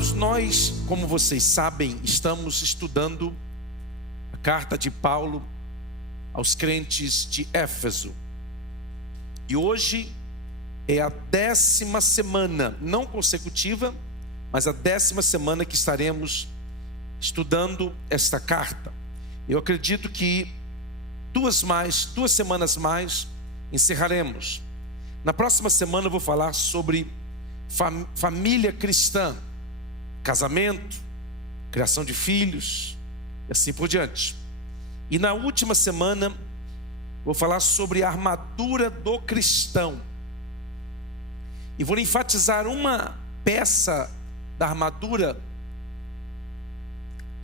Amados, nós, como vocês sabem, estamos estudando a carta de Paulo aos crentes de Éfeso. E hoje é a 10ª semana, não consecutiva, mas a 10ª semana que estaremos estudando esta carta. Eu acredito que duas semanas mais encerraremos. Na próxima semana eu vou falar sobre família cristã, casamento, criação de filhos e assim por diante. E na última semana vou falar sobre a armadura do cristão. E vou enfatizar uma peça da armadura,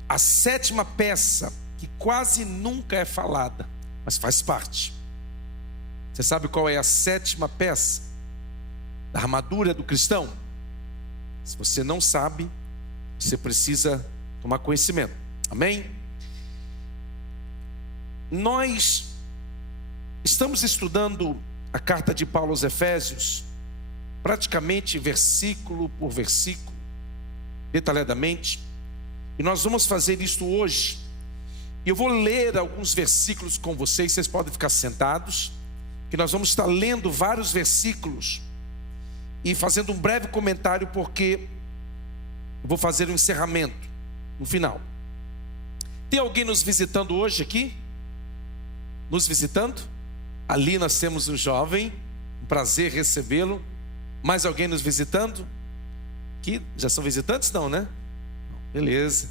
a 7ª peça, que quase nunca é falada, mas faz parte. Você sabe qual é a 7ª peça da armadura do cristão? Se você não sabe, você precisa tomar conhecimento. Amém? Nós estamos estudando a carta de Paulo aos Efésios, praticamente versículo por versículo, detalhadamente, e nós vamos fazer isto hoje. Eu vou ler alguns versículos com vocês podem ficar sentados, que nós vamos estar lendo vários versículos e fazendo um breve comentário, porque eu vou fazer um encerramento no final. Tem alguém nos visitando hoje aqui? Nos visitando? Ali nós temos um jovem, um prazer recebê-lo. Mais alguém nos visitando? Aqui, já são visitantes? Não, né? Beleza.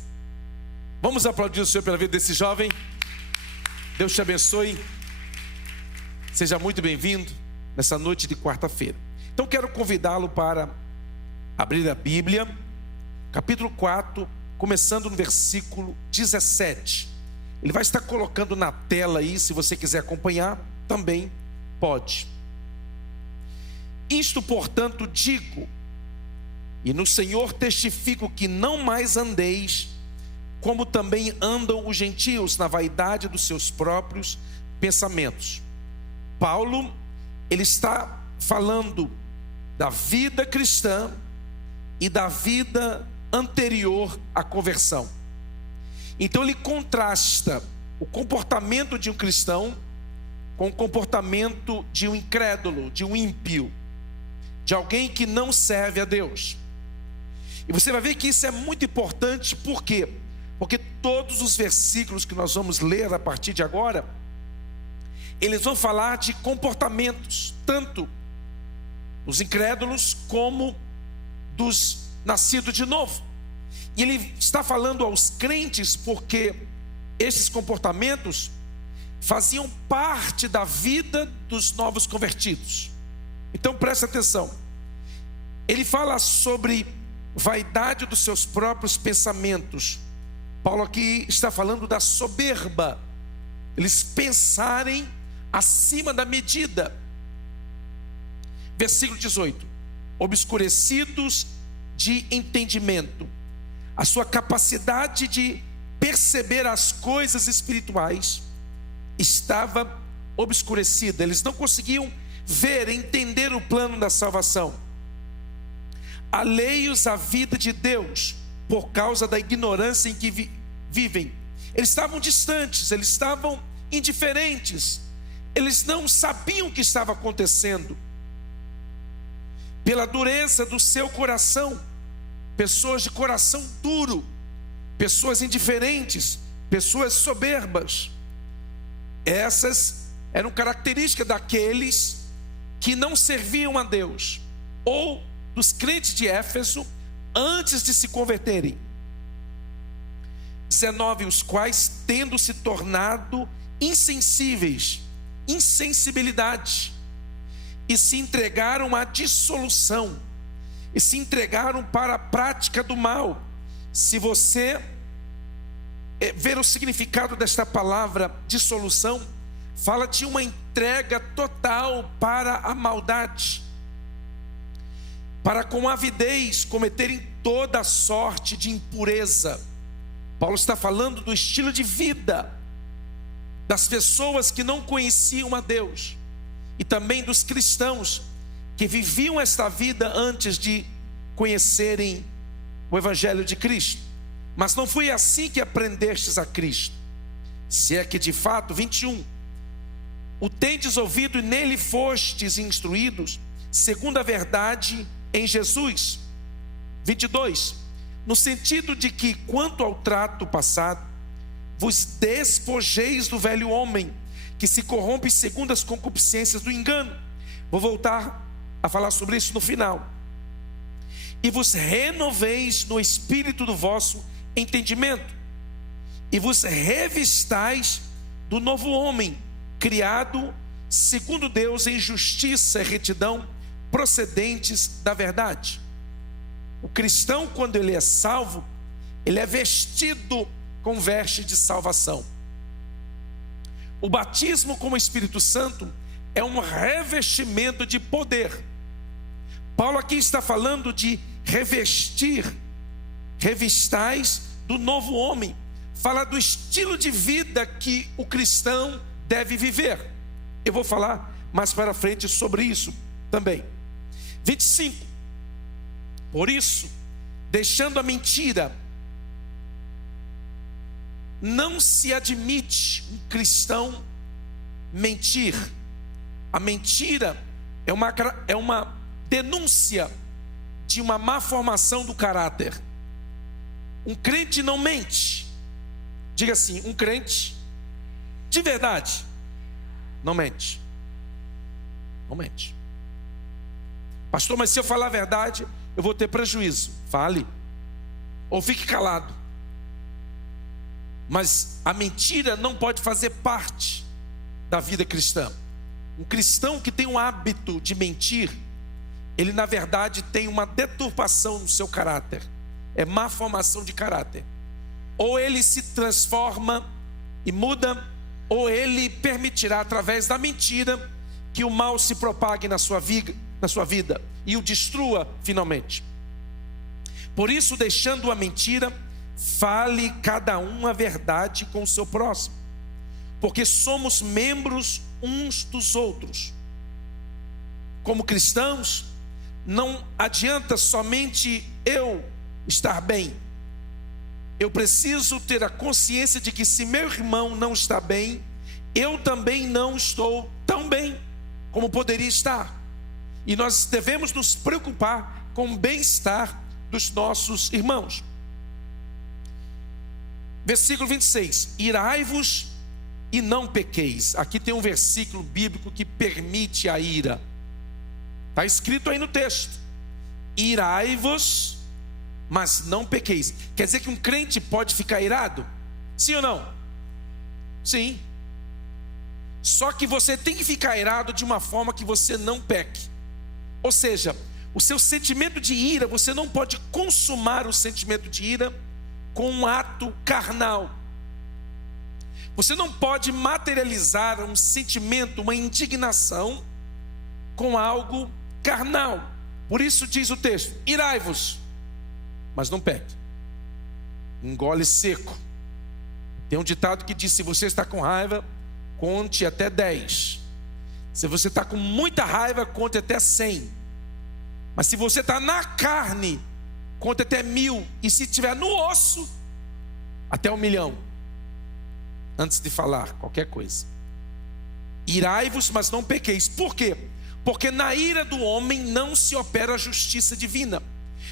Vamos aplaudir o Senhor pela vida desse jovem. Deus te abençoe. Seja muito bem-vindo nessa noite de quarta-feira. Então quero convidá-lo para abrir a Bíblia, capítulo 4, começando no versículo 17. Ele vai estar colocando na tela aí, se você quiser acompanhar, também pode. Isto, portanto, digo, e no Senhor testifico, que não mais andeis como também andam os gentios, na vaidade dos seus próprios pensamentos. Paulo, ele está falando da vida cristã e da vida anterior à conversão. Então ele contrasta o comportamento de um cristão com o comportamento de um incrédulo, de um ímpio, de alguém que não serve a Deus. E você vai ver que isso é muito importante. Por quê? Porque todos os versículos que nós vamos ler a partir de agora, eles vão falar de comportamentos, tanto dos incrédulos como dos nascidos de novo. E ele está falando aos crentes porque esses comportamentos faziam parte da vida dos novos convertidos. Então presta atenção. Ele fala sobre vaidade dos seus próprios pensamentos. Paulo aqui está falando da soberba, eles pensarem acima da medida. Versículo 18: obscurecidos de entendimento, a sua capacidade de perceber as coisas espirituais estava obscurecida. Eles não conseguiam ver, entender o plano da salvação. Alheios à vida de Deus por causa da ignorância em que vivem. Eles estavam distantes, eles estavam indiferentes, eles não sabiam o que estava acontecendo. Pela dureza do seu coração, pessoas de coração duro, pessoas indiferentes, pessoas soberbas. Essas eram características daqueles que não serviam a Deus, ou dos crentes de Éfeso antes de se converterem. 19, os quais, tendo se tornado insensíveis, insensibilidade, e se entregaram à dissolução, e se entregaram para a prática do mal. Se você ver o significado desta palavra dissolução, fala de uma entrega total para a maldade, para com avidez cometerem toda sorte de impureza. Paulo está falando do estilo de vida das pessoas que não conheciam a Deus, e também dos cristãos que viviam esta vida antes de conhecerem o evangelho de Cristo. Mas não foi assim que aprendestes a Cristo, se é que de fato, 21, o tendes ouvido e nele fostes instruídos, segundo a verdade em Jesus. 22, no sentido de que, quanto ao trato passado, vos despojeis do velho homem, que se corrompe segundo as concupiscências do engano. Vou voltar a falar sobre isso no final. E vos renoveis no espírito do vosso entendimento, e vos revistais do novo homem, criado segundo Deus em justiça e retidão, procedentes da verdade. O cristão, quando ele é salvo, ele é vestido com veste de salvação. O batismo com o Espírito Santo é um revestimento de poder. Paulo aqui está falando de revestir, revistais do novo homem. Fala do estilo de vida que o cristão deve viver. Eu vou falar mais para frente sobre isso também. 25. Por isso, deixando a mentira, não se admite um cristão mentir. A mentira é uma denúncia de uma má formação do caráter. Um crente não mente. Diga assim: um crente de verdade não mente. Não mente. Pastor, mas se eu falar a verdade, eu vou ter prejuízo. Fale, ou fique calado. Mas a mentira não pode fazer parte da vida cristã. Um cristão que tem um hábito de mentir, ele na verdade tem uma deturpação no seu caráter. É má formação de caráter. Ou ele se transforma e muda, ou ele permitirá através da mentira que o mal se propague na sua vida e o destrua finalmente. Por isso, deixando a mentira, fale cada um a verdade com o seu próximo, porque somos membros uns dos outros. Como cristãos, não adianta somente eu estar bem. Eu preciso ter a consciência de que se meu irmão não está bem, eu também não estou tão bem como poderia estar. E nós devemos nos preocupar com o bem-estar dos nossos irmãos. Versículo 26. Irai-vos e não pequeis. Aqui tem um versículo bíblico que permite a ira. Está escrito aí no texto: irai-vos, mas não pequeis. Quer dizer que um crente pode ficar irado? Sim ou não? Sim. Só que você tem que ficar irado de uma forma que você não peque. Ou seja, o seu sentimento de ira, você não pode consumar o sentimento de ira com um ato carnal. Você não pode materializar um sentimento, uma indignação com algo carnal. Por isso diz o texto: irai-vos, mas não peque. Engole seco. Tem um ditado que diz: se você está com raiva, conte até 10. Se você está com muita raiva, conte até 100. Mas se você está na carne, conte até 1000. E se estiver no osso, até 1.000.000. Antes de falar qualquer coisa. Irai-vos, mas não pequeis. Por quê? Porque na ira do homem não se opera a justiça divina.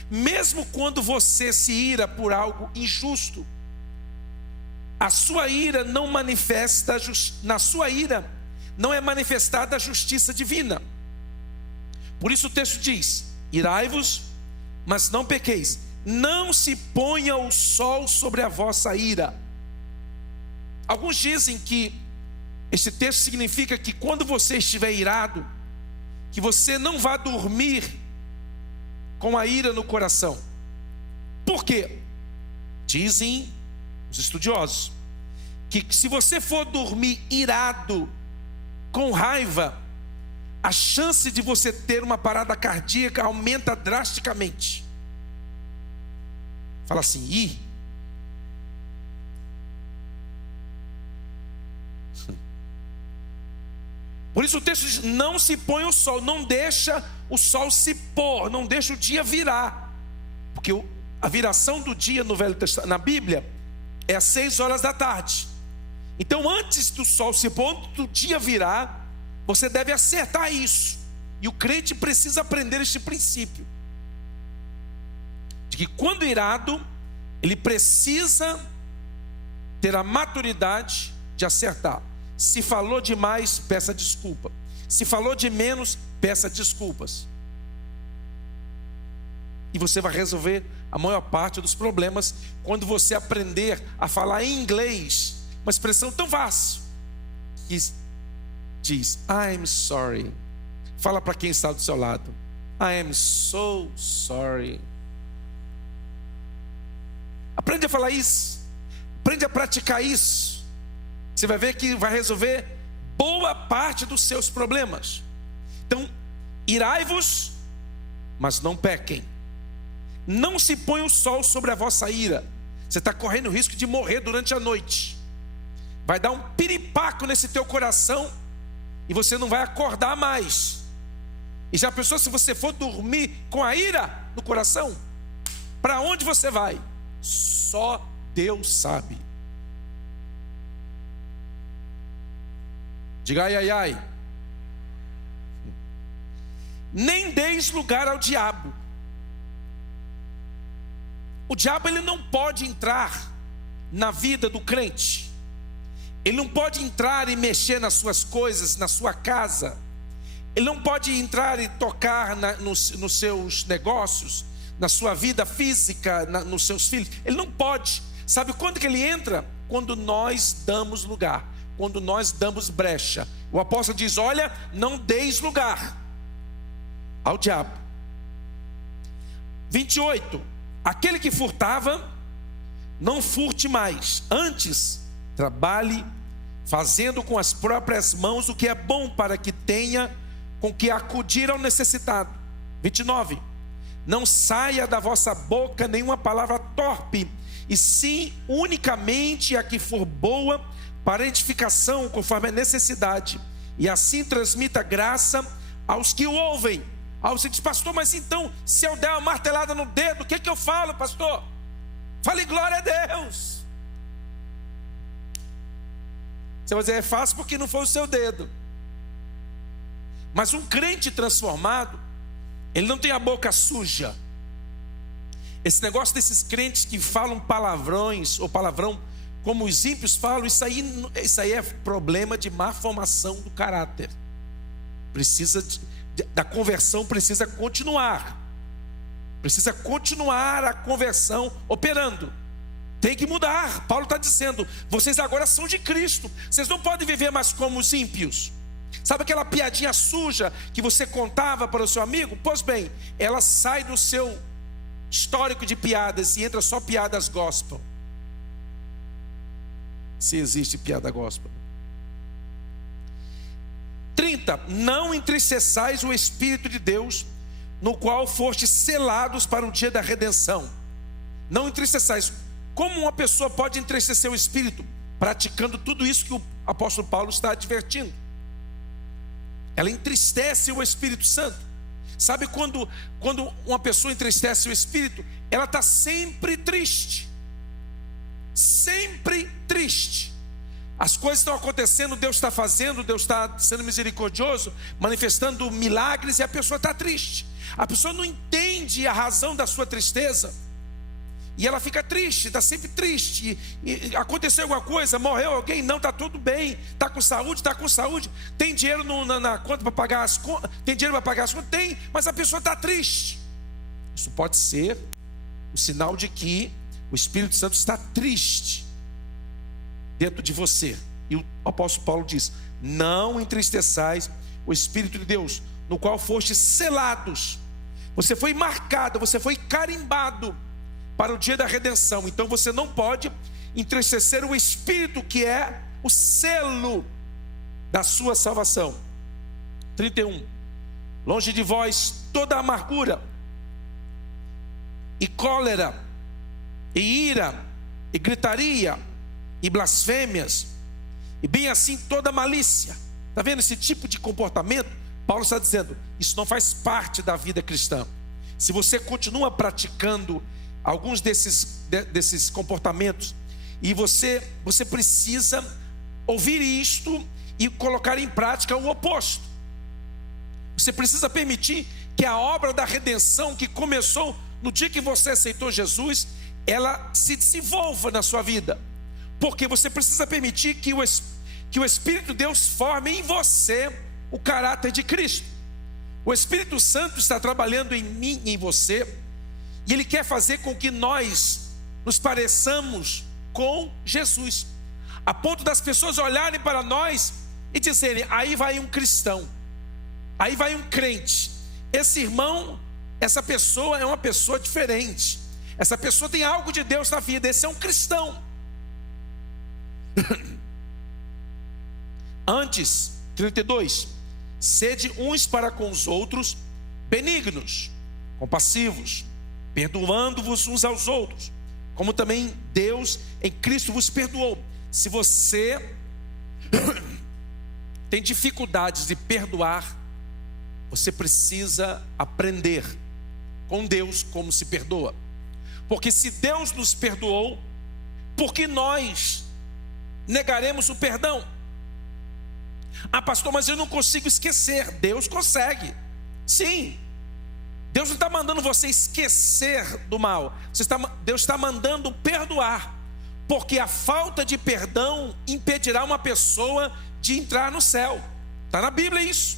Mesmo quando você se ira por algo injusto, a sua ira não manifesta, na sua ira não é manifestada a justiça divina. Por isso o texto diz: irai-vos, mas não pequeis. Não se ponha o sol sobre a vossa ira. Alguns dizem que este texto significa que quando você estiver irado, que você não vá dormir com a ira no coração. Por quê? Dizem os estudiosos que se você for dormir irado, com raiva, a chance de você ter uma parada cardíaca aumenta drasticamente. Fala assim: ih, por isso o texto diz: não se põe o sol, não deixa o sol se pôr, não deixa o dia virar, porque a viração do dia no Velho Testamento, na Bíblia, é às 6 horas da tarde. Então, antes do sol se pôr, do dia virar, você deve acertar isso. E o crente precisa aprender este princípio, de que quando irado, ele precisa ter a maturidade de acertar. Se falou demais, peça desculpa. Se falou de menos, peça desculpas. E você vai resolver a maior parte dos problemas quando você aprender a falar em inglês, uma expressão tão fácil, que diz, I'm sorry. Fala para quem está do seu lado, I am so sorry. Aprende a falar isso, aprende a praticar isso. Você vai ver que vai resolver boa parte dos seus problemas. Então, irai-vos, mas não pequem. Não se põe o sol sobre a vossa ira. Você está correndo o risco de morrer durante a noite. Vai dar um piripaco nesse teu coração e você não vai acordar mais. E já pensou, se você for dormir com a ira no coração, para onde você vai? Só Deus sabe. Diga ai, ai, ai. Nem deis lugar ao diabo. O diabo, ele não pode entrar na vida do crente. Ele não pode entrar e mexer nas suas coisas, na sua casa. Ele não pode entrar e tocar nos seus negócios, na sua vida física, nos seus filhos. Ele não pode. Sabe quando que ele entra? Quando nós damos lugar, quando nós damos brecha. O apóstolo diz, olha, não deis lugar ao diabo. 28. Aquele que furtava, não furte mais. Antes, trabalhe, fazendo com as próprias mãos o que é bom, para que tenha com que acudir ao necessitado. 29. Não saia da vossa boca nenhuma palavra torpe, e sim unicamente a que for boa para edificação, conforme a necessidade, e assim transmita graça aos que o ouvem. Aí você diz, pastor, mas então, se eu der uma martelada no dedo, o que eu falo, pastor? Fale glória a Deus. Você vai dizer, é fácil porque não foi o seu dedo. Mas um crente transformado, ele não tem a boca suja. Esse negócio desses crentes que falam palavrões, ou palavrão, como os ímpios falam, isso aí é problema de má formação do caráter. Da conversão precisa continuar. Precisa continuar a conversão operando. Tem que mudar. Paulo está dizendo, vocês agora são de Cristo. Vocês não podem viver mais como os ímpios. Sabe aquela piadinha suja que você contava para o seu amigo? Pois bem, ela sai do seu histórico de piadas e entra só piadas gospel. Se existe piada gospel. 30. Não entristeçais o Espírito de Deus, no qual fostes selados para o dia da redenção. Não entristeçais. Como uma pessoa pode entristecer o Espírito? Praticando tudo isso que o apóstolo Paulo está advertindo. Ela entristece o Espírito Santo. Sabe quando uma pessoa entristece o Espírito? Ela está sempre triste. Sempre triste. As coisas estão acontecendo, Deus está fazendo, Deus está sendo misericordioso, manifestando milagres, e a pessoa está triste. A pessoa não entende a razão da sua tristeza, e ela fica triste, está sempre triste. E aconteceu alguma coisa, morreu alguém, não, está tudo bem, está com saúde, tem dinheiro na conta para pagar as contas, tem dinheiro para pagar as contas, tem, mas a pessoa está triste. Isso pode ser o sinal de que o Espírito Santo está triste dentro de você. E o apóstolo Paulo diz, não entristeçais o Espírito de Deus, no qual fostes selados. Você foi marcado, você foi carimbado para o dia da redenção. Então você não pode entristecer o Espírito, que é o selo da sua salvação. 31. Longe de vós toda amargura e cólera e ira e gritaria e blasfêmias, e bem assim toda malícia. Está vendo esse tipo de comportamento? Paulo está dizendo, isso não faz parte da vida cristã. Se você continua praticando alguns desses comportamentos, e você precisa ouvir isto e colocar em prática o oposto. Você precisa permitir que a obra da redenção que começou no dia que você aceitou Jesus, ela se desenvolva na sua vida, porque você precisa permitir que o Espírito de Deus forme em você o caráter de Cristo. O Espírito Santo está trabalhando em mim e em você, e Ele quer fazer com que nós nos pareçamos com Jesus, a ponto das pessoas olharem para nós e dizerem: aí vai um cristão, aí vai um crente, esse irmão, essa pessoa é uma pessoa diferente, essa pessoa tem algo de Deus na vida, esse é um cristão. Antes, 32, sede uns para com os outros benignos, compassivos, perdoando-vos uns aos outros, como também Deus em Cristo vos perdoou. Se você tem dificuldades de perdoar, você precisa aprender com Deus como se perdoa. Porque se Deus nos perdoou, por que nós negaremos o perdão? Ah, pastor, mas eu não consigo esquecer. Deus consegue. Sim. Deus não está mandando você esquecer do mal. Deus está mandando perdoar. Porque a falta de perdão impedirá uma pessoa de entrar no céu. Está na Bíblia isso.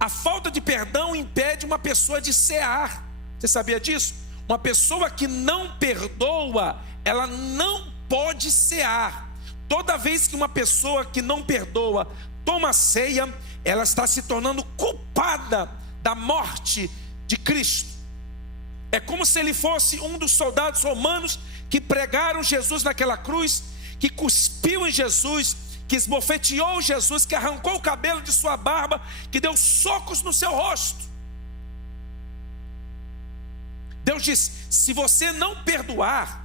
A falta de perdão impede uma pessoa de cear. Você sabia disso? Uma pessoa que não perdoa, ela não pode cear. Toda vez que uma pessoa que não perdoa toma ceia, ela está se tornando culpada da morte de Cristo. É como se ele fosse um dos soldados romanos que pregaram Jesus naquela cruz, que cuspiu em Jesus, que esbofeteou Jesus, que arrancou o cabelo de sua barba, que deu socos no seu rosto. Deus diz: se você não perdoar,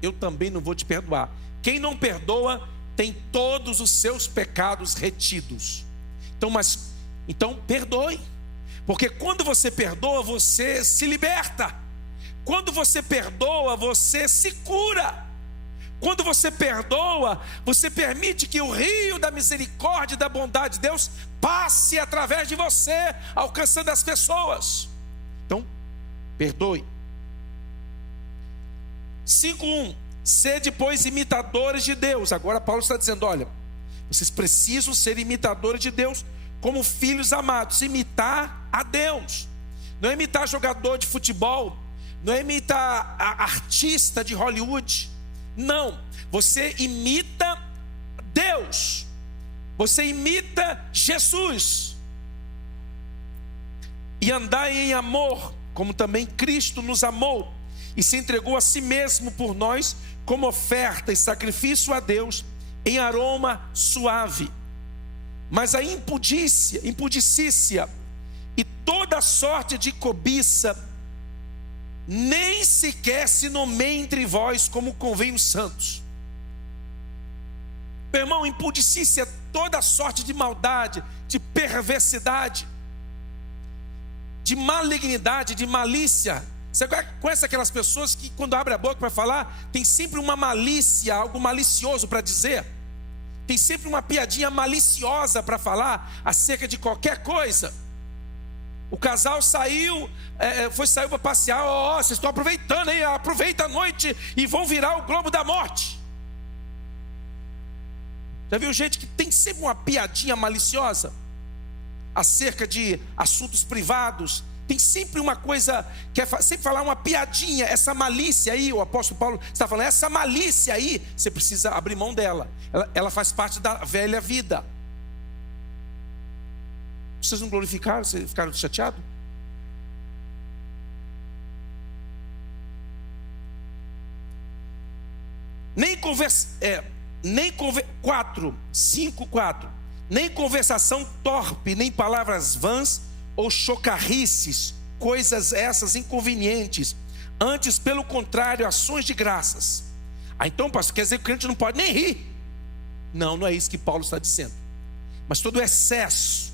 eu também não vou te perdoar. Quem não perdoa tem todos os seus pecados retidos. Então perdoe, porque quando você perdoa, você se liberta. Quando você perdoa, você se cura. Quando você perdoa, você permite que o rio da misericórdia e da bondade de Deus passe através de você, alcançando as pessoas. Então, perdoe. 5:1. Sede, pois, imitadores de Deus. Agora Paulo está dizendo: olha, vocês precisam ser imitadores de Deus como filhos amados. Imitar a Deus. Não é imitar jogador de futebol, não é imitar artista de Hollywood. Não, você imita Deus, você imita Jesus. E andai em amor, como também Cristo nos amou e se entregou a si mesmo por nós, como oferta e sacrifício a Deus, em aroma suave. Mas a impudicícia e toda sorte de cobiça nem sequer se nomeia entre vós, como convém os santos. Meu irmão, impudicícia é toda sorte de maldade, de perversidade, de malignidade, de malícia. Você conhece aquelas pessoas que quando abre a boca para falar, tem sempre uma malícia, algo malicioso para dizer? Tem sempre uma piadinha maliciosa para falar acerca de qualquer coisa. O casal saiu para passear. Vocês estão aproveitando, hein? Aproveita a noite e vão virar o Globo da Morte. Já viu gente que tem sempre uma piadinha maliciosa acerca de assuntos privados? Tem sempre uma coisa, quer sempre falar uma piadinha. Essa malícia aí, o apóstolo Paulo está falando, essa malícia aí, você precisa abrir mão dela. Ela faz parte da velha vida. Vocês não glorificaram? Vocês ficaram chateados? Nem conversação torpe, nem palavras vãs ou chocarrices, coisas essas inconvenientes, antes pelo contrário, ações de graças. Então, pastor, quer dizer que o crente não pode nem rir? Não é isso que Paulo está dizendo. Mas todo excesso,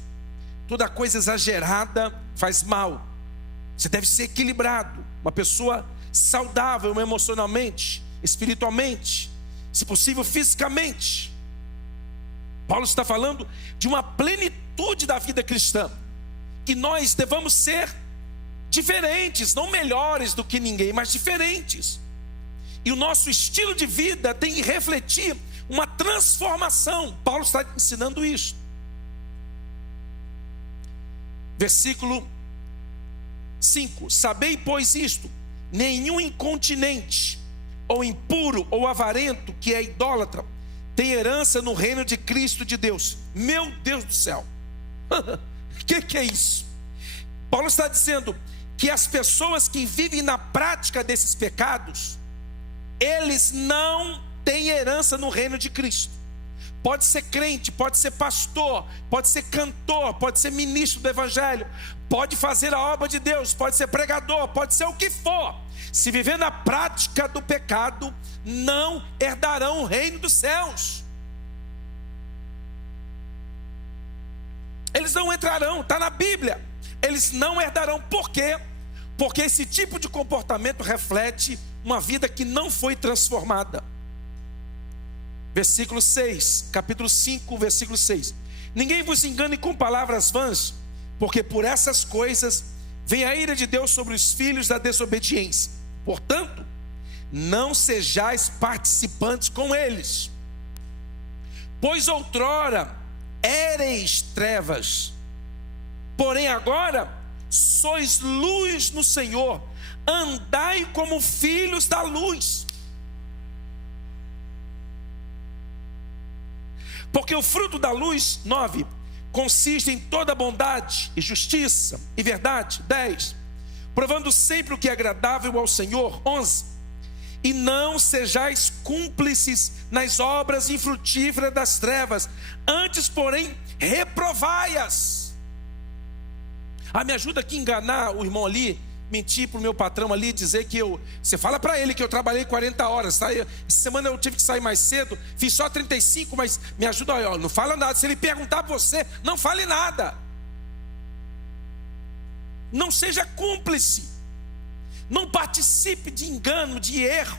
toda coisa exagerada faz mal. Você deve ser equilibrado. Uma pessoa saudável emocionalmente, espiritualmente, se possível fisicamente. Paulo está falando de uma plenitude da vida cristã, que nós devamos ser diferentes, não melhores do que ninguém, mas diferentes. E o nosso estilo de vida tem que refletir uma transformação. Paulo está ensinando isso. Versículo 5: sabei, pois, isto: nenhum incontinente, ou impuro, ou avarento, que é idólatra, tem herança no reino de Cristo de Deus. Meu Deus do céu, o que é isso? Paulo está dizendo que as pessoas que vivem na prática desses pecados, eles não têm herança no reino de Cristo. Pode ser crente, pode ser pastor, pode ser cantor, pode ser ministro do evangelho, pode fazer a obra de Deus, pode ser pregador, pode ser o que for. Se viver na prática do pecado, não herdarão o reino dos céus. Eles não entrarão, está na Bíblia. Eles não herdarão. Por quê? Porque esse tipo de comportamento reflete uma vida que não foi transformada. Versículo 6, capítulo 5, versículo 6: ninguém vos engane com palavras vãs, porque por essas coisas vem a ira de Deus sobre os filhos da desobediência. Portanto, não sejais participantes com eles. Pois outrora éreis trevas, porém agora sois luz no Senhor, andai como filhos da luz. Porque o fruto da luz, 9, consiste em toda bondade e justiça e verdade. 10, provando sempre o que é agradável ao Senhor. 11, e não sejais cúmplices nas obras infrutíferas das trevas, antes, porém, reprovai-as. Me ajuda aqui a enganar o irmão ali, mentir para o meu patrão ali, dizer que você fala para ele que eu trabalhei 40 horas, tá? Essa semana eu tive que sair mais cedo, fiz só 35, mas me ajuda aí, não fala nada. Se ele perguntar para você, não fale nada. Não seja cúmplice, não participe de engano, de erro.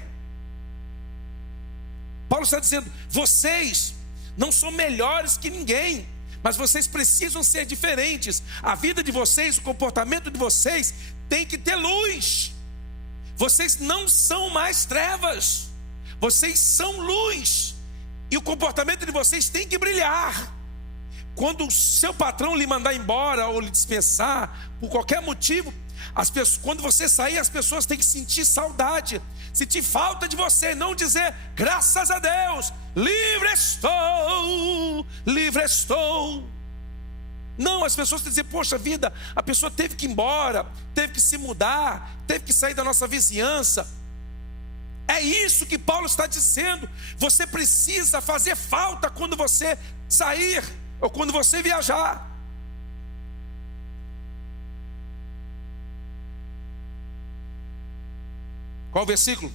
Paulo está dizendo: vocês não são melhores que ninguém, mas vocês precisam ser diferentes. A vida de vocês, o comportamento de vocês tem que ter luz. Vocês não são mais trevas, vocês são luz, e o comportamento de vocês tem que brilhar. Quando o seu patrão lhe mandar embora ou lhe dispensar por qualquer motivo, quando você sair, as pessoas têm que sentir saudade, sentir falta de você, não dizer graças a Deus, livre estou, livre estou. Não, as pessoas têm que dizer: poxa vida, a pessoa teve que ir embora, teve que se mudar, teve que sair da nossa vizinhança. É isso que Paulo está dizendo. Você precisa fazer falta quando você sair ou quando você viajar. Qual o versículo?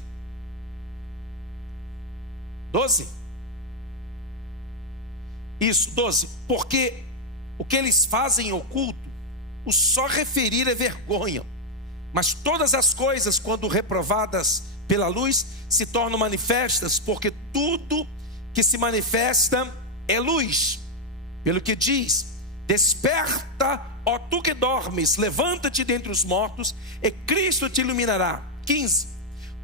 12. Isso, 12. Porque o que eles fazem em oculto, o só referir é vergonha. Mas todas as coisas, quando reprovadas pela luz, se tornam manifestas, porque tudo que se manifesta é luz. Pelo que diz: desperta, ó tu que dormes, levanta-te dentre os mortos, e Cristo te iluminará. 15.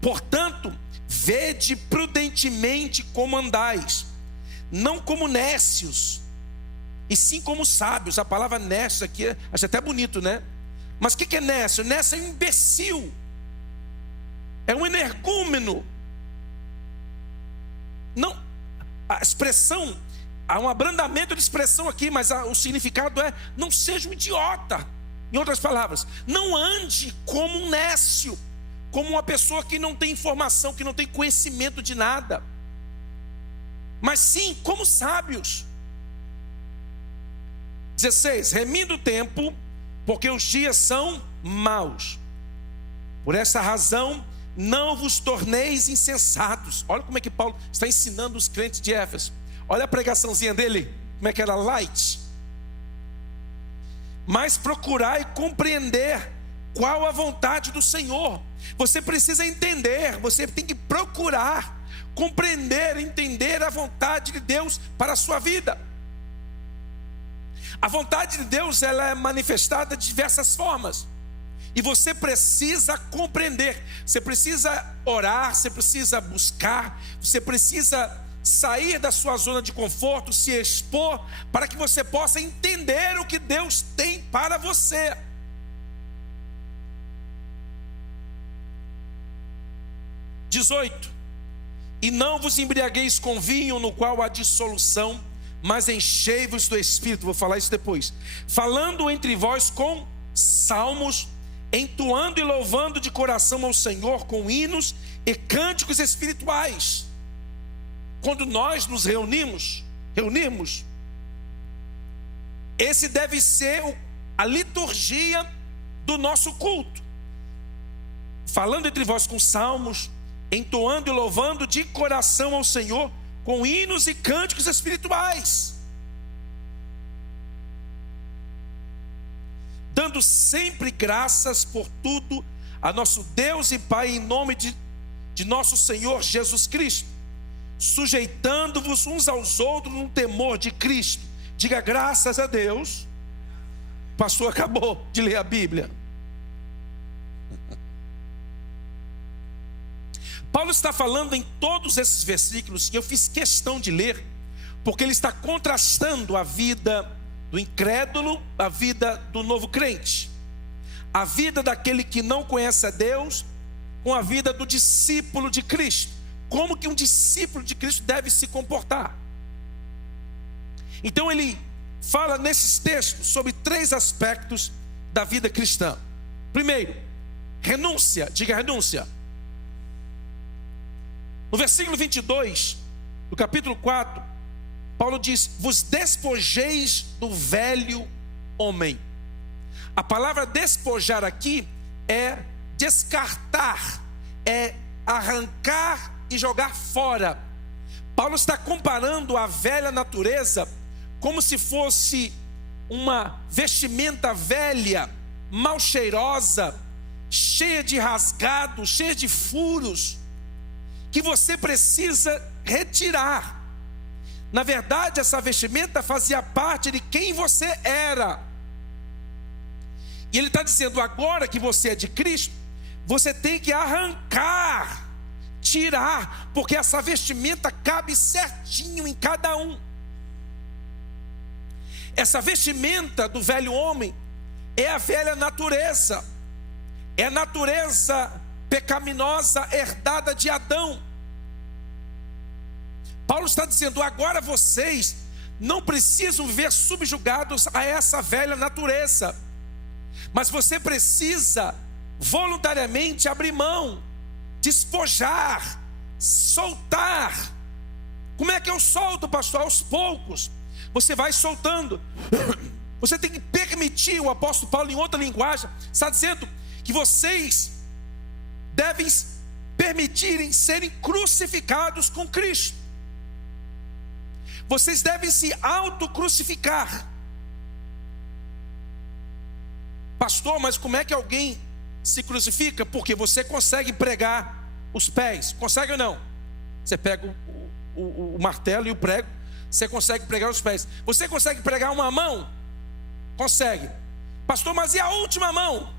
Portanto, vede prudentemente como andais, não como nécios, e sim como sábios. A palavra nécio aqui, acho até bonito, né? Mas o que é nécio? Nécio é um imbecil, é um energúmeno. Não, a expressão, há um abrandamento de expressão aqui, mas o significado é: não seja um idiota. Em outras palavras, não ande como um nécio, como uma pessoa que não tem informação, que não tem conhecimento de nada, mas sim como sábios. 16. Remindo o tempo, porque os dias são maus. Por essa razão, não vos torneis insensatos. Olha como é que Paulo está ensinando os crentes de Éfeso. Olha a pregaçãozinha dele, como é que era light. Mas procurai compreender qual a vontade do Senhor. Você precisa entender, você tem que procurar compreender, entender a vontade de Deus para a sua vida. A vontade de Deus, ela é manifestada de diversas formas, e você precisa compreender. Você precisa orar, você precisa buscar, você precisa sair da sua zona de conforto, se expor, para que você possa entender o que Deus tem para você. E não vos embriagueis com vinho, no qual há dissolução, mas enchei-vos do Espírito. Vou falar isso depois. Falando entre vós com salmos, entoando e louvando de coração ao Senhor com hinos e cânticos espirituais. Quando nós nos reunirmos, esse deve ser a liturgia do nosso culto. Falando entre vós com salmos, entoando e louvando de coração ao Senhor com hinos e cânticos espirituais, dando sempre graças por tudo a nosso Deus e Pai, em nome de nosso Senhor Jesus Cristo, sujeitando-vos uns aos outros no temor de Cristo. Diga graças a Deus. O pastor acabou de ler a Bíblia. Paulo está falando em todos esses versículos, que eu fiz questão de ler, porque ele está contrastando a vida do incrédulo, a vida do novo crente, a vida daquele que não conhece a Deus, com a vida do discípulo de Cristo. Como que um discípulo de Cristo deve se comportar? Então ele fala nesses textos sobre 3 aspectos da vida cristã. Primeiro, renúncia. Diga renúncia. No versículo 22, do capítulo 4, Paulo diz: vos despojeis do velho homem. A palavra despojar aqui é descartar, é arrancar e jogar fora. Paulo está comparando a velha natureza como se fosse uma vestimenta velha, mal cheirosa, cheia de rasgados, cheia de furos, que você precisa retirar. Na verdade, essa vestimenta fazia parte de quem você era. E ele está dizendo: agora que você é de Cristo, você tem que arrancar, tirar, porque essa vestimenta cabe certinho em cada um. Essa vestimenta do velho homem é a velha natureza, é a natureza pecaminosa herdada de Adão. Paulo está dizendo: agora vocês não precisam viver subjugados a essa velha natureza, mas você precisa voluntariamente abrir mão, despojar, soltar. Como é que eu solto, pastor? Aos poucos você vai soltando. Você tem que permitir. O apóstolo Paulo, em outra linguagem, está dizendo que vocês devem permitirem serem crucificados com Cristo. Vocês devem se autocrucificar. Pastor, mas como é que alguém se crucifica? Porque você consegue pregar os pés. Consegue ou não? Você pega o martelo e o prego, você consegue pregar os pés. Você consegue pregar uma mão? Consegue. Pastor, mas e a última mão?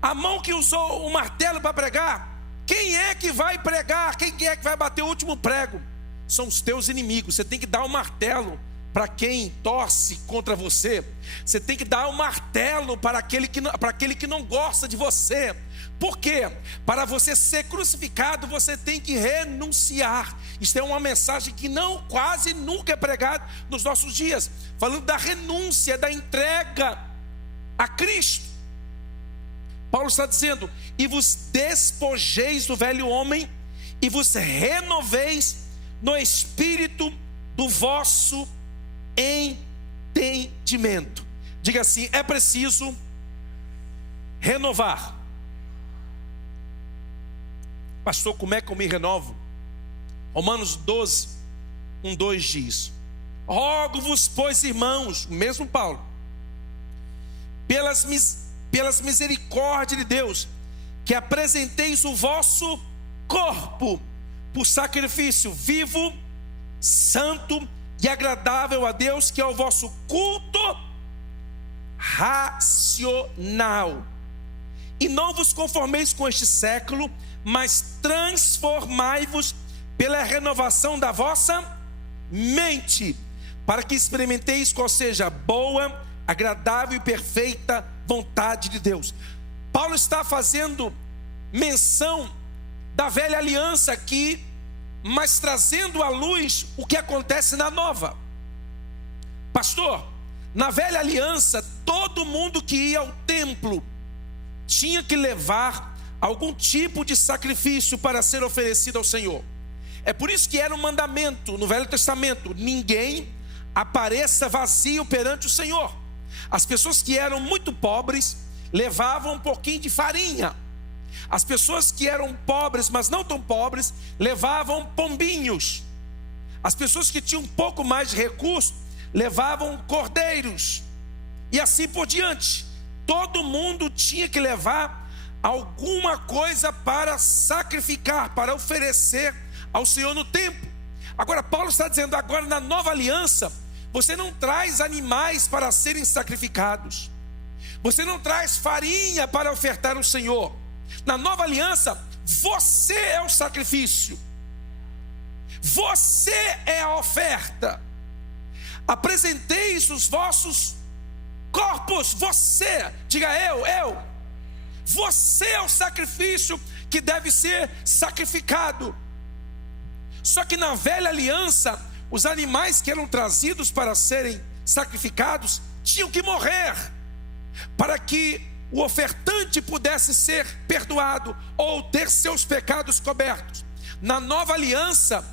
A mão que usou o martelo para pregar, quem é que vai pregar? Quem é que vai bater o último prego? São os teus inimigos. Você tem que dar o martelo para quem torce contra você. Você tem que dar o martelo para aquele que não gosta de você. Por quê? Para você ser crucificado, você tem que renunciar. Isso é uma mensagem que quase nunca é pregada nos nossos dias, falando da renúncia, da entrega a Cristo. Paulo está dizendo: e vos despojeis do velho homem, e vos renoveis no espírito do vosso entendimento. Diga assim: é preciso renovar. Pastor, como é que eu me renovo? Romanos 12, 1, 2 diz: rogo-vos, pois, irmãos, o mesmo Paulo, pelas misericórdias de Deus, que apresenteis o vosso corpo por sacrifício vivo, santo e agradável a Deus, que é o vosso culto racional. E não vos conformeis com este século, mas transformai-vos pela renovação da vossa mente, para que experimenteis qual seja a boa, agradável e perfeita vontade de Deus. Paulo está fazendo menção da velha aliança aqui, mas trazendo à luz o que acontece na nova. Pastor, na velha aliança, todo mundo que ia ao templo tinha que levar algum tipo de sacrifício para ser oferecido ao Senhor. É por isso que era um mandamento no Velho Testamento: ninguém apareça vazio perante o Senhor. As pessoas que eram muito pobres levavam um pouquinho de farinha. As pessoas que eram pobres, mas não tão pobres, levavam pombinhos. As pessoas que tinham um pouco mais de recurso levavam cordeiros. E assim por diante. Todo mundo tinha que levar alguma coisa para sacrificar, para oferecer ao Senhor no templo. Agora Paulo está dizendo, agora na nova aliança, você não traz animais para serem sacrificados. Você não traz farinha para ofertar ao Senhor. Na nova aliança, você é o sacrifício. Você é a oferta. Apresenteis os vossos corpos. Você, diga eu. Você é o sacrifício que deve ser sacrificado. Só que na velha aliança, os animais que eram trazidos para serem sacrificados tinham que morrer, para que o ofertante pudesse ser perdoado ou ter seus pecados cobertos. Na nova aliança,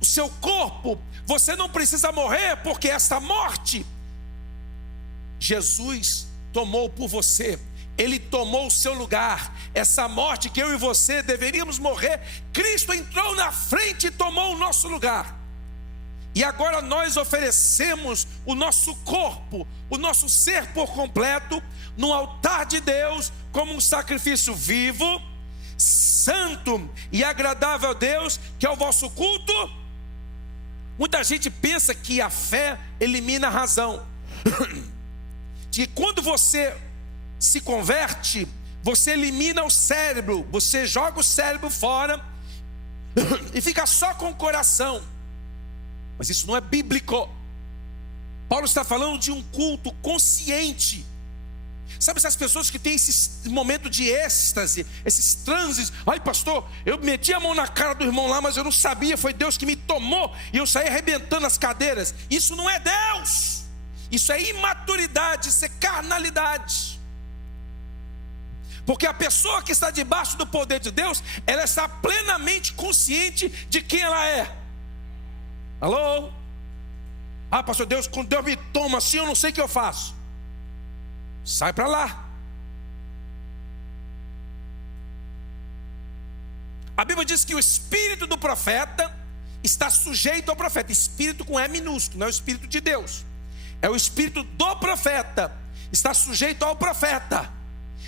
o seu corpo, você não precisa morrer, porque essa morte Jesus tomou por você. Ele tomou o seu lugar. Essa morte que eu e você deveríamos morrer, Cristo entrou na frente e tomou o nosso lugar. E agora nós oferecemos o nosso corpo, o nosso ser por completo, no altar de Deus, como um sacrifício vivo, santo e agradável a Deus, que é o vosso culto. Muita gente pensa que a fé elimina a razão. De que quando você se converte, você elimina o cérebro, você joga o cérebro fora e fica só com o coração. Mas isso não é bíblico. Paulo está falando de um culto consciente. Sabe essas pessoas que têm esse momento de êxtase, esses transes? Ai pastor, eu meti a mão na cara do irmão lá, mas eu não sabia, foi Deus que me tomou e eu saí arrebentando as cadeiras. Isso não é Deus. Isso é imaturidade, isso é carnalidade. Porque a pessoa que está debaixo do poder de Deus, ela está plenamente consciente de quem ela é. Alô? Ah, pastor, quando Deus me toma assim, eu não sei o que eu faço. Sai para lá. A Bíblia diz que o espírito do profeta está sujeito ao profeta. Espírito com E minúsculo, não é o espírito de Deus. É o espírito do profeta. Está sujeito ao profeta.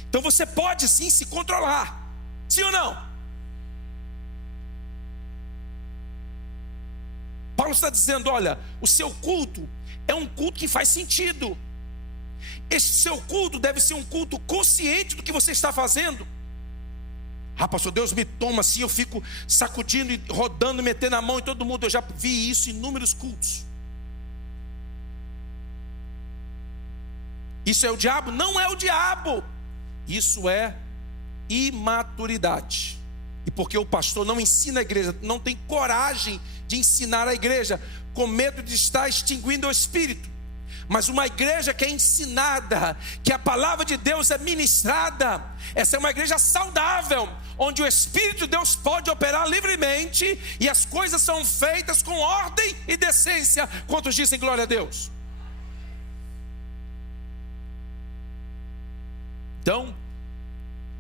Então você pode sim se controlar. Sim ou não? Paulo está dizendo, olha, o seu culto é um culto que faz sentido. Esse seu culto deve ser um culto consciente do que você está fazendo. Ah, pastor, Deus me toma assim, eu fico sacudindo e rodando, metendo a mão em todo mundo. Eu já vi isso em inúmeros cultos. Isso é o diabo? Não é o diabo. Isso é imaturidade. E porque o pastor não ensina a igreja, não tem coragem de ensinar a igreja, com medo de estar extinguindo o espírito. Mas uma igreja que é ensinada, que a palavra de Deus é ministrada, essa é uma igreja saudável, onde o Espírito de Deus pode operar livremente e as coisas são feitas com ordem e decência. Quantos dizem glória a Deus? Então,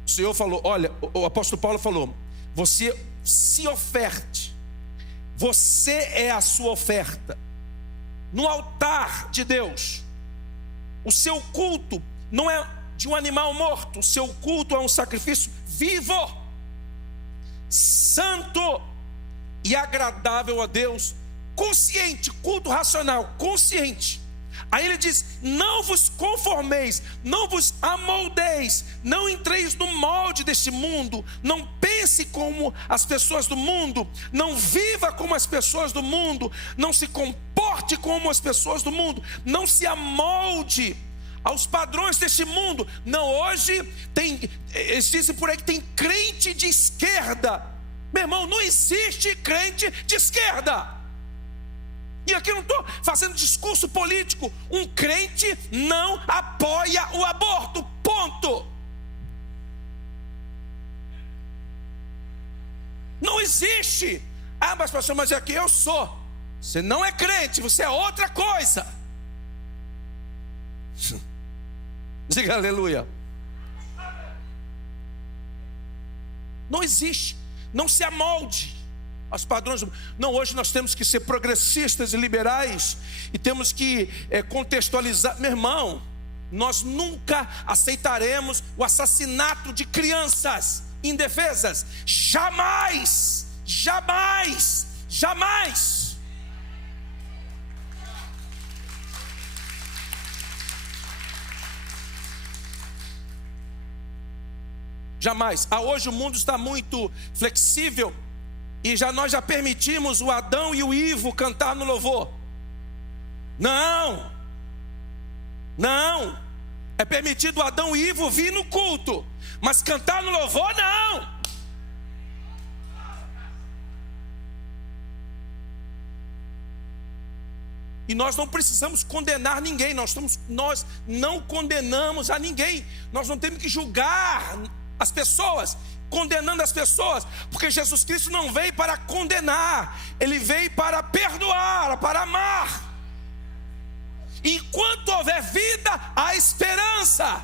o Senhor falou, olha, o apóstolo Paulo falou, você se oferte, você é a sua oferta no altar de Deus. O seu culto não é de um animal morto. Seu culto é um sacrifício vivo, santo e agradável a Deus. Consciente, culto racional, consciente. Aí ele diz: não vos conformeis, não vos amoldeis, não entreis no molde deste mundo, não pense como as pessoas do mundo, não viva como as pessoas do mundo, não se comporte como as pessoas do mundo, não se amolde aos padrões deste mundo. Não, hoje eles dizem por aí que tem crente de esquerda. Meu irmão, não existe crente de esquerda. E aqui eu não estou fazendo discurso político. Um crente não apoia o aborto, ponto. Não existe. Ah, mas pastor, mas aqui eu sou. Você não é crente, você é outra coisa. Diga aleluia. Não existe. Não se amolde aos padrões. Não, hoje nós temos que ser progressistas e liberais, e temos que contextualizar. Meu irmão, nós nunca aceitaremos o assassinato de crianças indefesas. Jamais, jamais, jamais. Jamais. Hoje o mundo está muito flexível, e nós já permitimos o Adão e o Ivo cantar no louvor. Não, não. É permitido o Adão e Ivo vir no culto, mas cantar no louvor não. E nós não precisamos condenar ninguém. Nós não condenamos a ninguém. Nós não temos que julgar as pessoas, condenando as pessoas, porque Jesus Cristo não veio para condenar, Ele veio para perdoar, para amar. Enquanto houver vida, há esperança.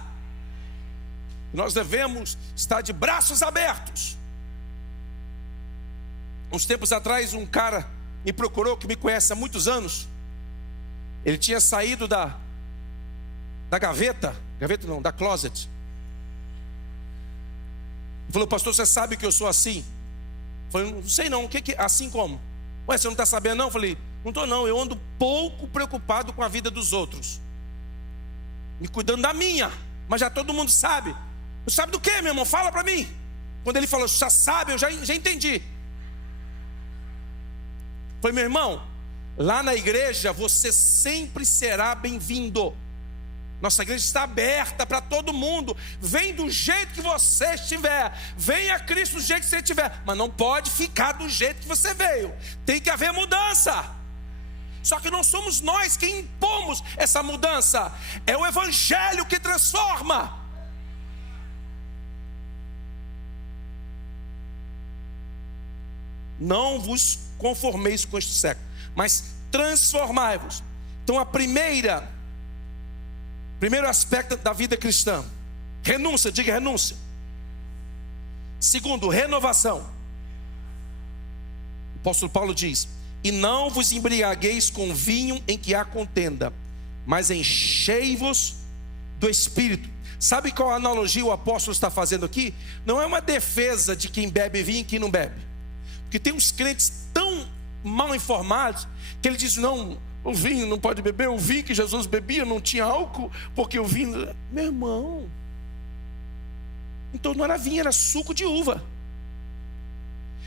Nós devemos estar de braços abertos. Uns tempos atrás, um cara me procurou, que me conhece há muitos anos. Ele tinha saído da da closet. Ele falou: pastor, você sabe que eu sou assim? Eu falei: não sei não, assim como? Ué, você não está sabendo não? Eu falei: não estou não, eu ando pouco preocupado com a vida dos outros, me cuidando da minha, mas já todo mundo sabe. Você sabe do que, meu irmão? Fala para mim. Quando ele falou: já sabe, eu já entendi. Eu falei: meu irmão, lá na igreja você sempre será bem-vindo. Nossa igreja está aberta para todo mundo. Vem do jeito que você estiver. Venha a Cristo do jeito que você estiver. Mas não pode ficar do jeito que você veio. Tem que haver mudança. Só que não somos nós quem impomos essa mudança. É o Evangelho que transforma. Não vos conformeis com este século, mas transformai-vos. Então primeiro aspecto da vida cristã: renúncia, diga renúncia. Segundo, renovação. O apóstolo Paulo diz: e não vos embriagueis com vinho em que há contenda, mas enchei-vos do Espírito. Sabe qual analogia o apóstolo está fazendo aqui? Não é uma defesa de quem bebe vinho e quem não bebe, porque tem uns crentes tão mal informados que ele diz: não, o vinho não pode beber. O vinho que Jesus bebia não tinha álcool, porque o vinho... Meu irmão, então não era vinho, era suco de uva.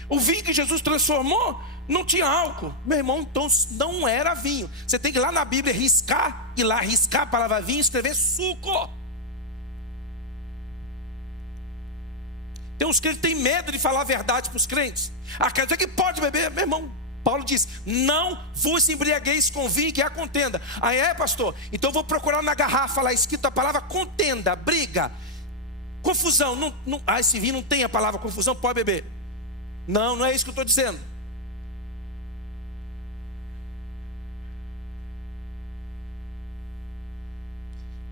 O vinho que Jesus transformou não tinha álcool. Meu irmão, então não era vinho. Você tem que ir lá na Bíblia riscar, ir lá riscar a palavra vinho e escrever suco. Tem uns crentes que têm medo de falar a verdade para os crentes. Quer dizer que pode beber. Meu irmão, Paulo diz: não vos embriagueis com vinho que há contenda. Pastor, então eu vou procurar na garrafa lá escrito a palavra contenda, briga, confusão. Esse vinho não tem a palavra confusão, pode beber. Não é isso que eu estou dizendo.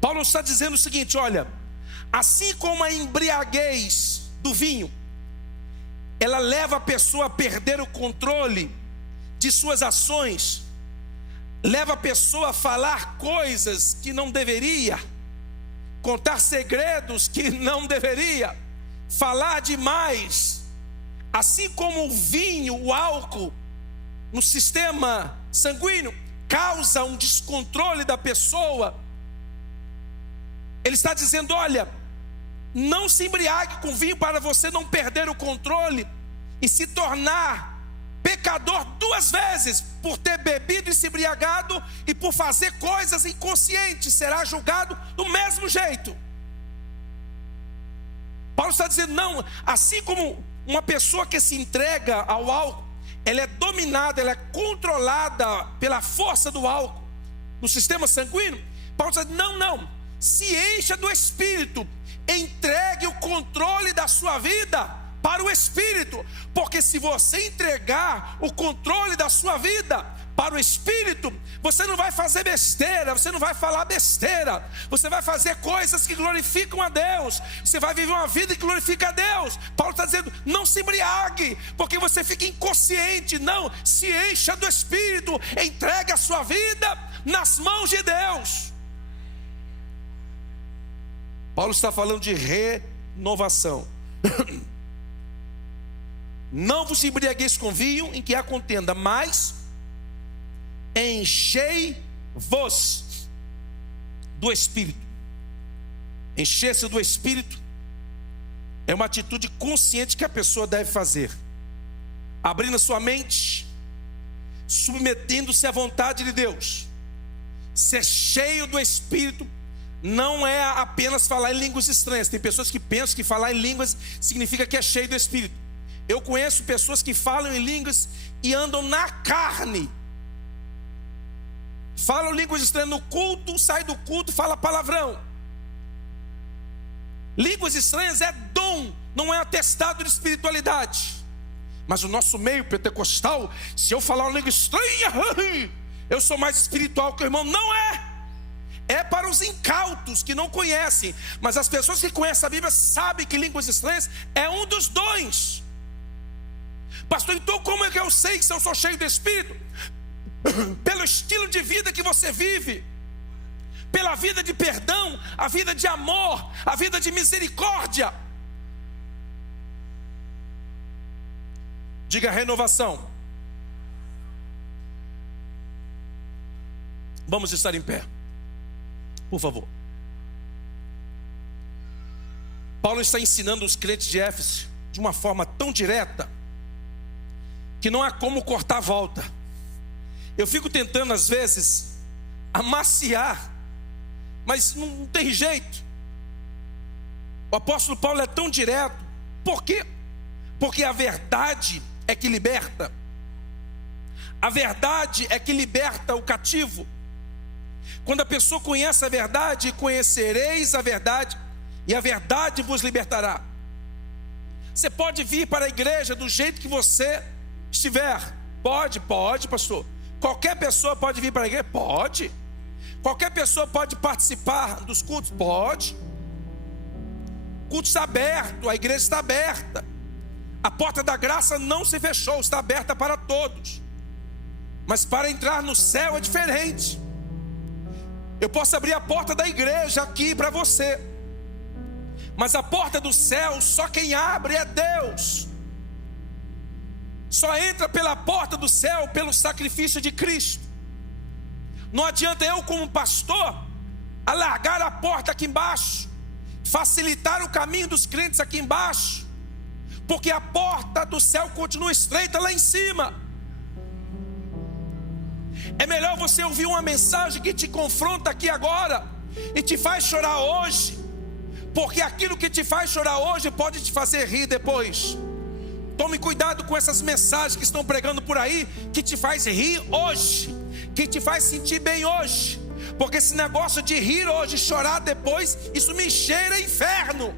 Paulo está dizendo o seguinte: olha, assim como a embriaguez do vinho, ela leva a pessoa a perder o controle de suas ações, leva a pessoa a falar coisas que não deveria, contar segredos que não deveria, falar demais, assim como o vinho, o álcool, no sistema sanguíneo, causa um descontrole da pessoa. Ele está dizendo: olha, não se embriague com vinho para você não perder o controle e se tornar pecador duas vezes, por ter bebido e se embriagado e por fazer coisas inconscientes, será julgado do mesmo jeito. Paulo está dizendo: não, assim como uma pessoa que se entrega ao álcool, ela é dominada, ela é controlada pela força do álcool no sistema sanguíneo. Paulo está dizendo: não, se encha do Espírito, entregue o controle da sua vida para o Espírito, porque se você entregar o controle da sua vida para o Espírito, você não vai fazer besteira, você não vai falar besteira, você vai fazer coisas que glorificam a Deus, você vai viver uma vida que glorifica a Deus. Paulo está dizendo: não se embriague, porque você fica inconsciente. Não, se encha do Espírito, entregue a sua vida nas mãos de Deus. Paulo está falando de renovação. Não vos embriagueis com vinho em que há contenda, mas enchei-vos do Espírito. Encher-se do Espírito é uma atitude consciente que a pessoa deve fazer, abrindo a sua mente, submetendo-se à vontade de Deus. Ser cheio do Espírito não é apenas falar em línguas estranhas. Tem pessoas que pensam que falar em línguas significa que é cheio do Espírito. Eu conheço pessoas que falam em línguas e andam na carne. Falam línguas estranhas no culto, sai do culto, fala palavrão. Línguas estranhas é dom, não é atestado de espiritualidade. Mas o nosso meio pentecostal, se eu falar uma língua estranha, eu sou mais espiritual que o irmão. Não é. É para os incautos que não conhecem. Mas as pessoas que conhecem a Bíblia sabem que línguas estranhas é um dos dons. Pastor, então como é que eu sei se eu sou cheio do Espírito? Pelo estilo de vida que você vive, pela vida de perdão, a vida de amor, a vida de misericórdia. Diga: renovação. Vamos estar em pé, por favor. Paulo está ensinando os crentes de Éfeso de uma forma tão direta que não há como cortar a volta. Eu fico tentando às vezes amaciar, mas não tem jeito. O apóstolo Paulo é tão direto. Por quê? Porque a verdade é que liberta. A verdade é que liberta o cativo. Quando a pessoa conhece a verdade, conhecereis a verdade, e a verdade vos libertará. Você pode vir para a igreja do jeito que você estiver. Pode, pastor. Qualquer pessoa pode vir para a igreja? Pode. Qualquer pessoa pode participar dos cultos? Pode. O culto está aberto, a igreja está aberta. A porta da graça não se fechou, está aberta para todos. Mas para entrar no céu é diferente. Eu posso abrir a porta da igreja aqui para você, mas a porta do céu, só quem abre é Deus. Só entra pela porta do céu pelo sacrifício de Cristo. Não adianta eu, como pastor, alargar a porta aqui embaixo, facilitar o caminho dos crentes aqui embaixo, porque a porta do céu continua estreita lá em cima. É melhor você ouvir uma mensagem que te confronta aqui agora e te faz chorar hoje, porque aquilo que te faz chorar hoje pode te fazer rir depois. Tome cuidado com essas mensagens que estão pregando por aí, que te faz rir hoje, que te faz sentir bem hoje, porque esse negócio de rir hoje e chorar depois, isso me cheira inferno.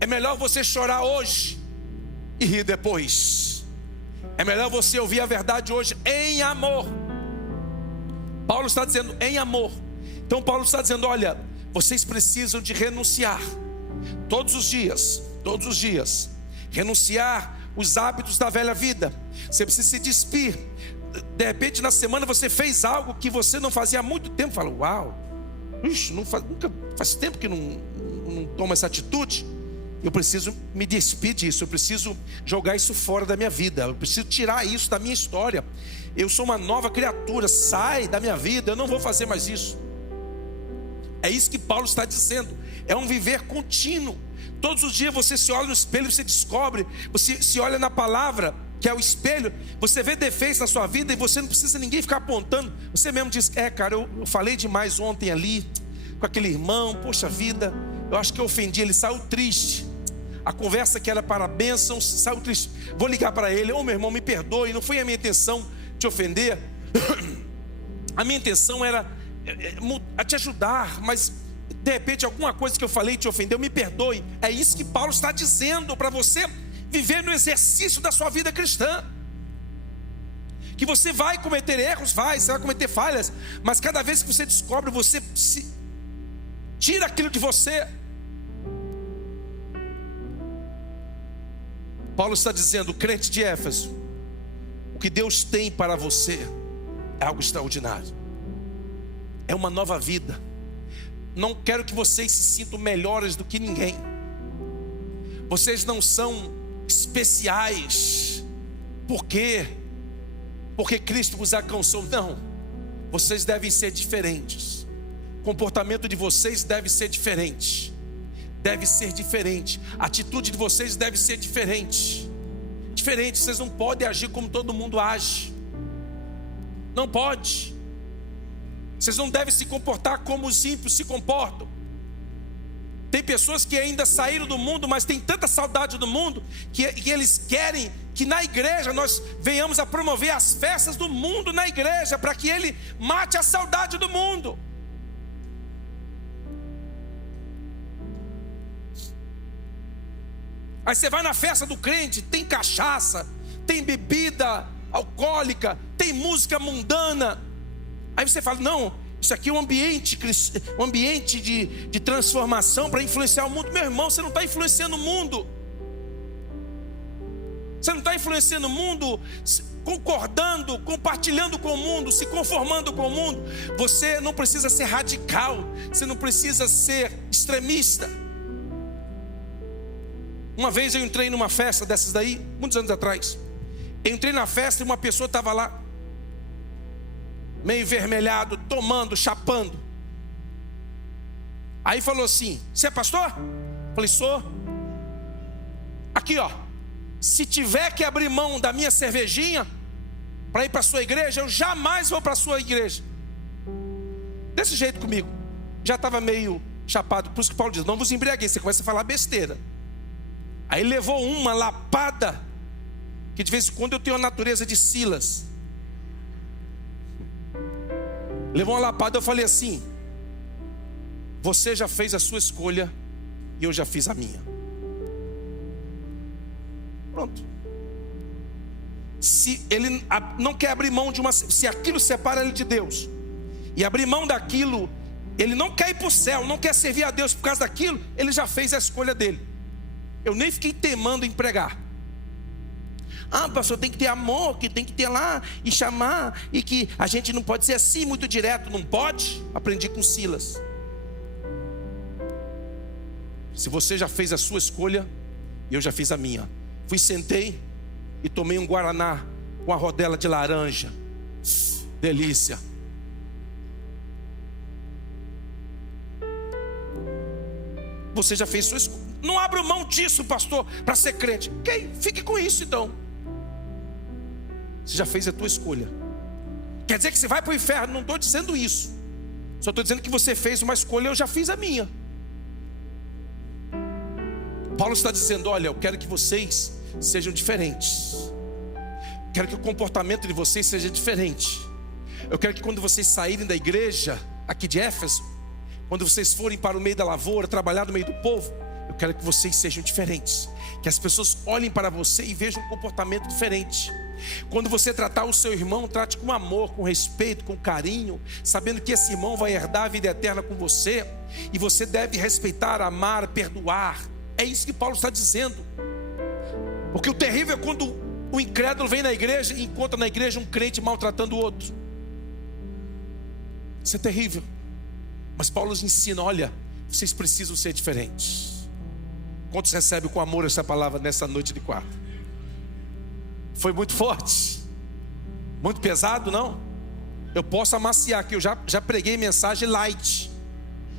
É melhor você chorar hoje e rir depois. É melhor você ouvir a verdade hoje em amor. Paulo está dizendo em amor. Então Paulo está dizendo: olha, vocês precisam de renunciar todos os dias, renunciar os hábitos da velha vida. Você precisa se despir. De repente na semana você fez algo que você não fazia há muito tempo. Fala: uau, nunca faz tempo que não tomo essa atitude. Eu preciso me despir disso, eu preciso jogar isso fora da minha vida, eu preciso tirar isso da minha história. Eu sou uma nova criatura, sai da minha vida, eu não vou fazer mais isso. É isso que Paulo está dizendo, é um viver contínuo. Todos os dias você se olha no espelho, você descobre, você se olha na palavra, que é o espelho, você vê defeitos na sua vida e você não precisa ninguém ficar apontando. Você mesmo diz, cara, eu falei demais ontem ali, com aquele irmão, poxa vida, eu acho que eu ofendi, ele saiu triste. A conversa que era para a bênção, saiu triste. Vou ligar para ele, meu irmão, me perdoe, não foi a minha intenção te ofender. A minha intenção era te ajudar, mas de repente alguma coisa que eu falei te ofendeu, me perdoe. É isso que Paulo está dizendo para você viver no exercício da sua vida cristã. Que você vai cometer erros, você vai cometer falhas, mas cada vez que você descobre, você tira aquilo de você. Paulo está dizendo, crente de Éfeso, o que Deus tem para você é algo extraordinário, é uma nova vida. Não quero que vocês se sintam melhores do que ninguém. Vocês não são especiais porque Cristo vos alcançou. Não, vocês devem ser diferentes. O comportamento de vocês deve ser diferente. Deve ser diferente. A atitude de vocês deve ser diferente. Diferente, vocês não podem agir como todo mundo age. Não pode. Vocês não devem se comportar como os ímpios se comportam. Tem pessoas que ainda saíram do mundo, mas tem tanta saudade do mundo que eles querem que na igreja nós venhamos a promover as festas do mundo na igreja, para que ele mate a saudade do mundo. Aí você vai na festa do crente, tem cachaça, tem bebida alcoólica, tem música mundana. Aí você fala, não, isso aqui é um ambiente de transformação para influenciar o mundo. Meu irmão, você não está influenciando o mundo. Você não está influenciando o mundo concordando, compartilhando com o mundo, se conformando com o mundo. Você não precisa ser radical, você não precisa ser extremista. Uma vez eu entrei numa festa dessas daí, muitos anos atrás. Eu entrei na festa e uma pessoa estava lá, meio vermelhado, tomando, chapando. Aí falou assim, você é pastor? Falei, sou. Aqui ó, se tiver que abrir mão da minha cervejinha para ir para a sua igreja, eu jamais vou para a sua igreja. Desse jeito comigo. Já estava meio chapado. Por isso que Paulo diz, não vos embriagueis. Você começa a falar besteira. Aí levou uma lapada, que de vez em quando eu tenho a natureza de Silas. Levou uma lapada, eu falei assim, você já fez a sua escolha e eu já fiz a minha. Pronto. Se ele não quer abrir mão de se aquilo separa ele de Deus, e abrir mão daquilo, ele não quer ir para o céu, não quer servir a Deus por causa daquilo, ele já fez a escolha dele. Eu nem fiquei temando em pregar. Pastor, tem que ter amor, que tem que ter lá e chamar, e que a gente não pode ser assim muito direto. Não pode? Aprendi com Silas. Se você já fez a sua escolha, eu já fiz a minha. Fui, sentei e tomei um guaraná com a rodela de laranja. Delícia. Você já fez sua escolha. Não abra mão disso, pastor, para ser crente. Ok, fique com isso então. Você já fez a tua escolha. Quer dizer que você vai para o inferno? Não estou dizendo isso. Só estou dizendo que você fez uma escolha, eu já fiz a minha. Paulo está dizendo, olha, eu quero que vocês sejam diferentes. Quero que o comportamento de vocês seja diferente. Eu quero que quando vocês saírem da igreja aqui de Éfeso, quando vocês forem para o meio da lavoura, trabalhar no meio do povo, eu quero que vocês sejam diferentes. Que as pessoas olhem para você e vejam um comportamento diferente. Quando você tratar o seu irmão, trate com amor, com respeito, com carinho, sabendo que esse irmão vai herdar a vida eterna com você. E você deve respeitar, amar, perdoar. É isso que Paulo está dizendo. Porque o terrível é quando o incrédulo vem na igreja e encontra na igreja um crente maltratando o outro. Isso é terrível. Mas Paulo nos ensina, olha, vocês precisam ser diferentes. Quantos recebem com amor essa palavra nessa noite de quarta? Foi muito forte? Muito pesado, não? Eu posso amaciar aqui, eu já preguei mensagem light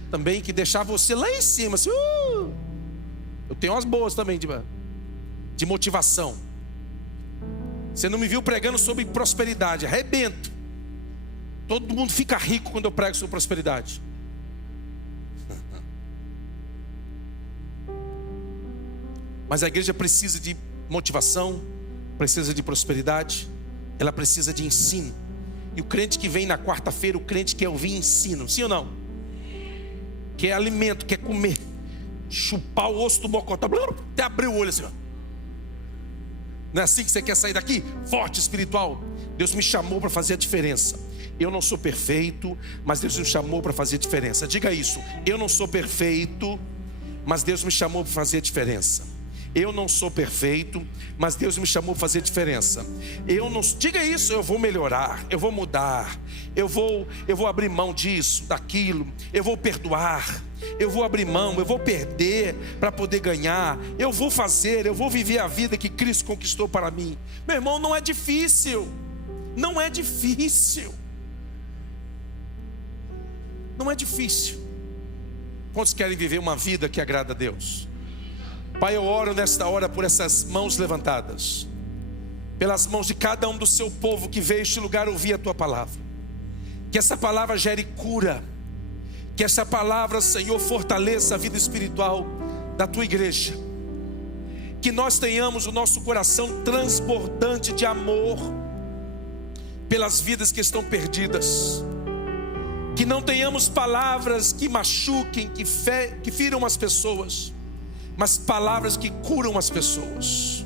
também, que deixar você lá em cima assim, Eu tenho umas boas também de motivação. Você não me viu pregando sobre prosperidade, arrebento. Todo mundo fica rico quando eu prego sobre prosperidade. Mas a igreja precisa de motivação, precisa de prosperidade, ela precisa de ensino. E o crente que vem na quarta-feira, o crente quer ouvir ensino, sim ou não? Quer alimento, quer comer, chupar o osso do mocotó, até abrir o olho assim, ó. Não é assim que você quer sair daqui? Forte espiritual. Deus me chamou para fazer a diferença. Eu não sou perfeito, mas Deus me chamou para fazer a diferença. Diga isso, eu não sou perfeito, mas Deus me chamou para fazer a diferença. Eu não sou perfeito, mas Deus me chamou para fazer a diferença. Diga isso, eu vou melhorar, eu vou mudar, eu vou abrir mão disso, daquilo, eu vou perdoar, eu vou abrir mão, eu vou perder para poder ganhar, eu vou viver a vida que Cristo conquistou para mim. Meu irmão, não é difícil, não é difícil, não é difícil. Quantos querem viver uma vida que agrada a Deus? Pai, eu oro nesta hora por essas mãos levantadas, pelas mãos de cada um do seu povo que veio a este lugar ouvir a tua palavra. Que essa palavra gere cura, que essa palavra, Senhor, fortaleça a vida espiritual da tua igreja. Que nós tenhamos o nosso coração transbordante de amor pelas vidas que estão perdidas. Que não tenhamos palavras que machuquem, que firam as pessoas, mas palavras que curam as pessoas,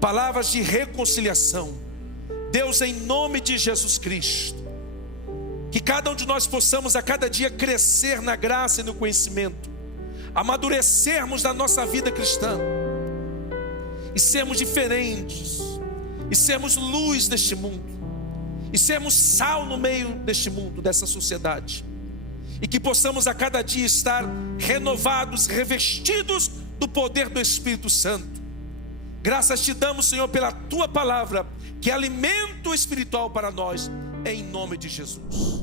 palavras de reconciliação. Deus, em nome de Jesus Cristo, que cada um de nós possamos a cada dia crescer na graça e no conhecimento, amadurecermos na nossa vida cristã, e sermos diferentes, e sermos luz deste mundo, e sermos sal no meio deste mundo, dessa sociedade. E que possamos a cada dia estar renovados, revestidos do poder do Espírito Santo. Graças te damos, Senhor, pela tua palavra, que é alimento espiritual para nós, em nome de Jesus.